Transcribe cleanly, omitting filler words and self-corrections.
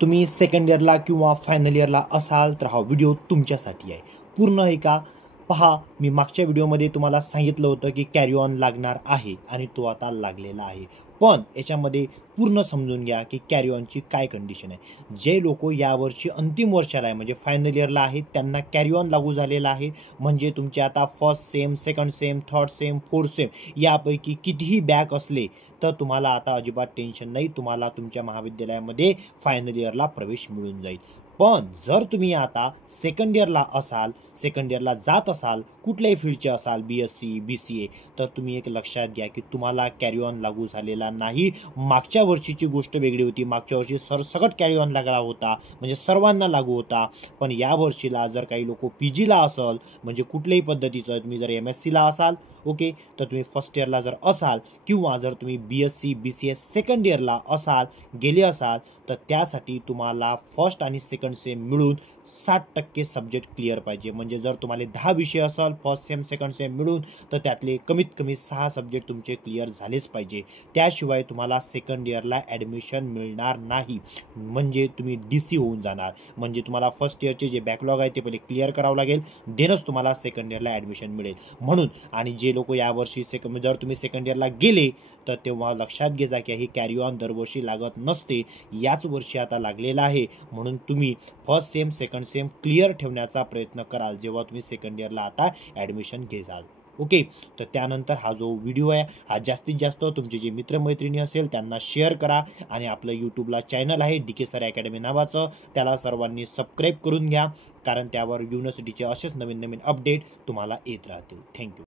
तुम्ही सेकंड इयरला किंवा फायनल इयरला असाल तर हा व्हिडिओ तुमच्यासाठी आहे. पूर्ण ऐका. पहा, मी मागच्या व्हिडिओमध्ये तुम्हाला सांगितलं होतं की कॅरी ऑन लागणार आहे आणि तो आता लागलेला आहे. पण याच्यामध्ये पूर्ण समजून घ्या की कॅरी ऑनची काय कंडिशन आहे. जे लोक यावर्षी अंतिम वर्षाला आहे म्हणजे फायनल इयरला आहेत त्यांना कॅरी ऑन लागू झालेला आहे. म्हणजे तुमचे आता first sem, second same, third same, fourth same यापैकी कितीही बॅक असले तर तुम्हाला आता अजिबात टेन्शन नाही. तुम्हाला तुमच्या महाविद्यालयामध्ये फायनल इयरला प्रवेश मिळून जाईल. पण जर तुम्ही आता सेकंड इयरला असाल, सेकंड इयरला जात असाल, कुठल्याही फील्डचे असाल, BSc BCA, तर तुम्ही एक लक्षात घ्या की तुम्हाला कॅरी ऑन लागू झालेला नाही. मागच्या वर्षीची गोष्ट वेगळी होती. मागच्या वर्षी सरसकट कॅरी ऑन लागला होता, म्हणजे सर्वांना लागू होता. पण या वर्षीला जर काही लोक PGला असाल, म्हणजे कुठल्याही पद्धतीचं, तुम्ही जर MScला असाल ओके, तर तुम्ही फर्स्ट इयरला जर असाल किंवा जर तुम्ही BSc BCA सेकंड इयरला असाल, गेले असाल, तर त्यासाठी तुम्हाला फर्स्ट आणि सेकंड सेम मिळून 60% सब्जेक्ट क्लिअर पाहिजे. म्हणजे जर तुम्हाला 10 विषय असाल फर्स्ट सेम सेकंड सेम मिळून, तर त्यातले कमीत कमी 6 सब्जेक्ट तुमचे क्लिअर झालेच पाहिजे. त्याशिवाय तुम्हाला सेकंड इयरला ॲडमिशन मिळणार नाही. म्हणजे तुम्ही DC होऊन जाणार. म्हणजे तुम्हाला फर्स्ट इयरचे जे बॅकलॉग आहे ते पहिले क्लिअर करावं लागेल, देनच तुम्हाला सेकंड इयरला ॲडमिशन मिळेल. म्हणून आणि जे लोक यावर्षी जर तुम्ही सेकंड इयरला गेले तर तेव्हा लक्षात घ्या की ही कॅरी ऑन दरवर्षी लागत नसते. याच वर्षी आता लागलेला आहे. म्हणून तुम्ही first sem second same clear ठेवण्याचा प्रयत्न कराल जेव्हा तुम्ही सेकंड इयरला आता ॲडमिशन घ्याल. ओके, तर त्यानंतर हा जो व्हिडिओ आहे हा जास्तीत जास्त तुमचे जे मित्रमैत्रिणी असेल त्यांना शेअर करा. आणि आपलं यूट्यूबला चॅनल आहे DK सर अकॅडमी नावाचं, त्याला सर्वांनी सबस्क्राईब करून घ्या, कारण त्यावर युनिव्हर्सिटीचे असेच नवीन नवीन अपडेट तुम्हाला येत राहतील. थँक्यू.